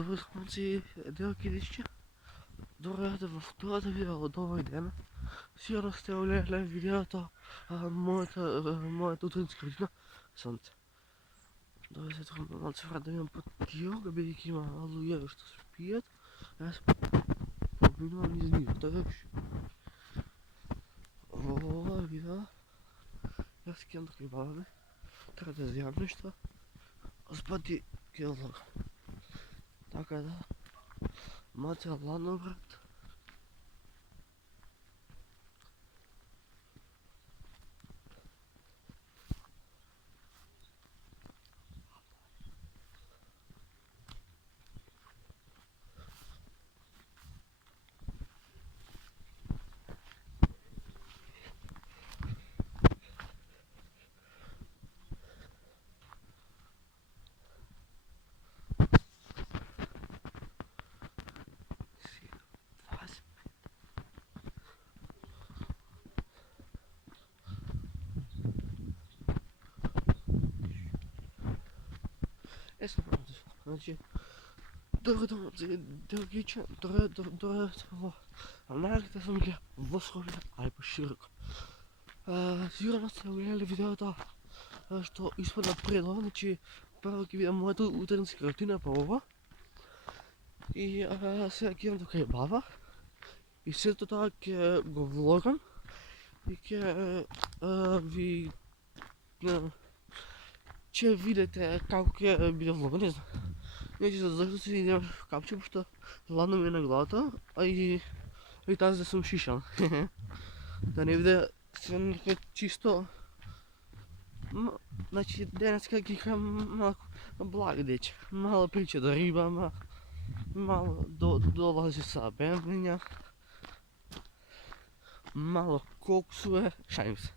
Добре, хлопці, деякі ще. Добре, в втората відео, добрий день. Сьогодні сте оглянули відео моята утринска рутина. Сонце. Добре, се трудно цифра да имам пътио, бидейки има алуя, що спият. Аз поминувам из них, така ще. О, вида. Аз кем да прибавяме. Трябва да вземам нещо. Господи, кило. Така да. Мате, ладно, брат. Ето правда. Значи, дорога това. Най-ръката съм ги възхвърля, ай по-широко. Сигурно сте гледали видеото, що изпада предо, значи първо ги видя моята утренска рутина първо. И сега ги имам тук и баба. И след това го влогам. И ви... че видите как биде влога, не знам. Значи защо си идем в капче, защото ладно ми е на главата, а и тази да съм шишан. Да не видя свинка чисто. Значи денеска ги хам малко благодеч. Мала прича да риба, мало долази са бенвиня. Мало коксове, шаим се.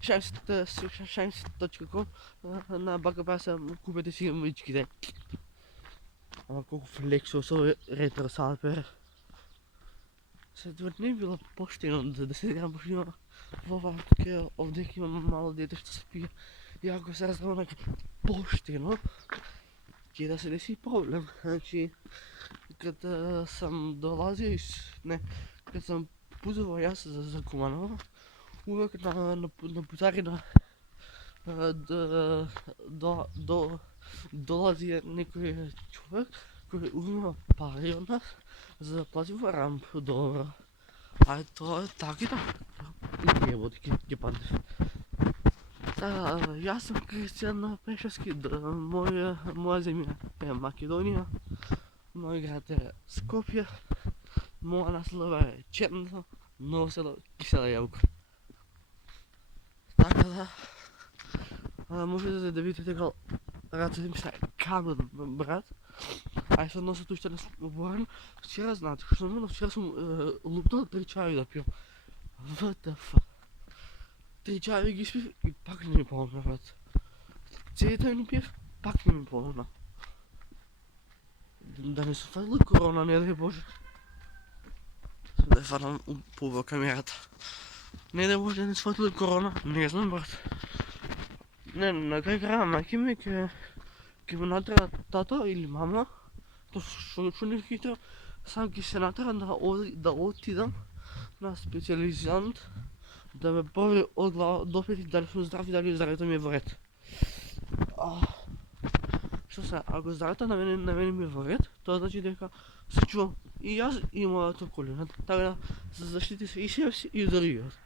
Шаимс.com на Бакапаса купете си мъчките. Ама колко флексо са ретро салпер. След не е било поштено да се дам поштено във такива овдек има мало дете ще се пие. И ако се раздава поштено, ке да се деси проблем. Значи, като съм долазил, не, като съм пузувал аз за Куманова, uvek na puzarina dolazi neki čovjek koji uzima pari od nas za da plati varam dobro. A to je tako da. I evo ti pande. Ja sam Kristijan Peševski, moja zemlja je Makedonija, moj grad je Skopje, moja naslova je Černo, Novo selo, Kisela Javka. Така да, можете да видите така ръцете ми са камен, брат. Аз съм нося още не съм оборен. Вчера знаете, но вчера съм лупнал 3 чаи да пил. What the fuck? 3 чаи ги спих и пак не ми помогна, брат. Целите ми пиев, пак не ми помогна. Да не се фадила корона, не дай Боже. Да фадам по камерата. Не да може да не сватили корона, не знам, брат. Не, на край края майки ми, ке ме натра тата или мама, то шо не хитро, сам ке се натра да отидам на специализант, да ме провери от глава до пети дали съм здрав и дали здравето ми е в ред. Що сега, ако здравето на мене ми е в ред, това значи дека се чувам и аз и моята колена, така да се защити се и себе си и другият.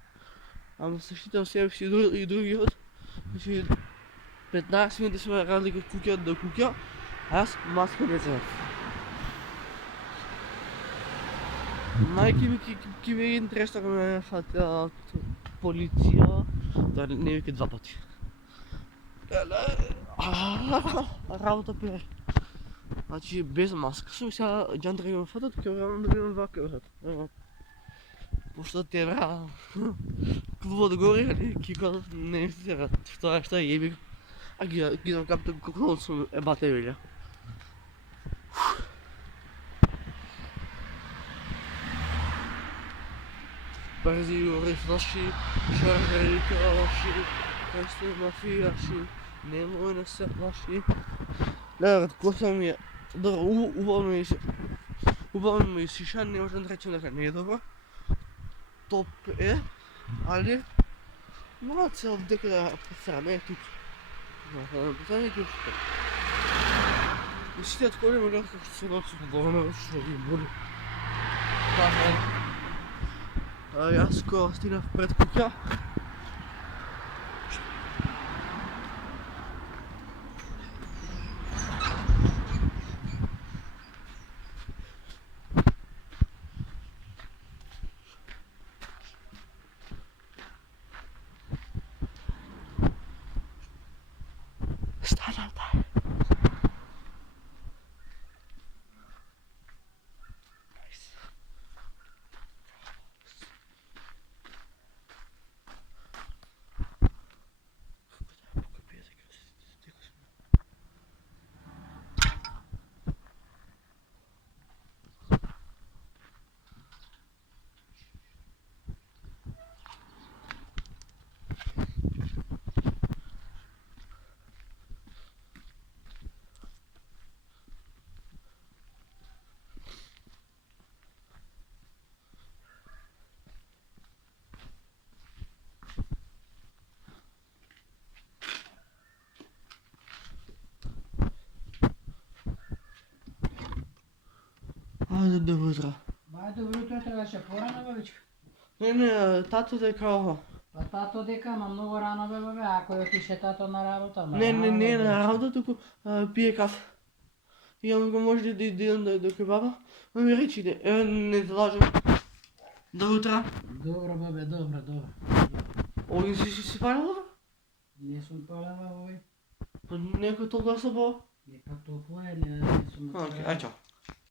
Ама защитам себе си и другият, значи 15 минути сме разлика от кукя до кукя, аз маска не съм. Майки ми ки ми е интересно да ме фатят полиция, да не вика 2 пъти. Работа пе. Значи без маска съм сега джантра ги ме фатят, ке време да видим вака, брат. Пощо те бра, какво да горе, кико не се рад, това ще е ебик. А ги капта колко съм ебате видя. Бързи гори флаши, шаржери калаши, късто мафияши, немой да се плаши. Лера, какво съм я Добре, убавимо и сиша, не можем да речем дека не е добро. Топ е, али малце цел дека да посраме е тук. Посраме е тук. И сите од коли ме гледат како се носи по долна, што ги боли. Така е. Јас скоро стигнав пред куќа. Станав дај. Ајде, добро утро. Бај, добро утро, требаше порано, бабичка. Не, тато дека... Па тато дека, ама многу рано бе, бабе, ако отише тато на работа, ама Не, рано, не бе. на работа, туку пие кафе. И ама го може да идем до кебаба. Ма ми речи, не те лажам. Добро утро. Добро, бабе, добро. Огин си палила? Не сум палела, бабе. Па некој толкова слабо. Нека топло е, не сум... Окей, ај чао.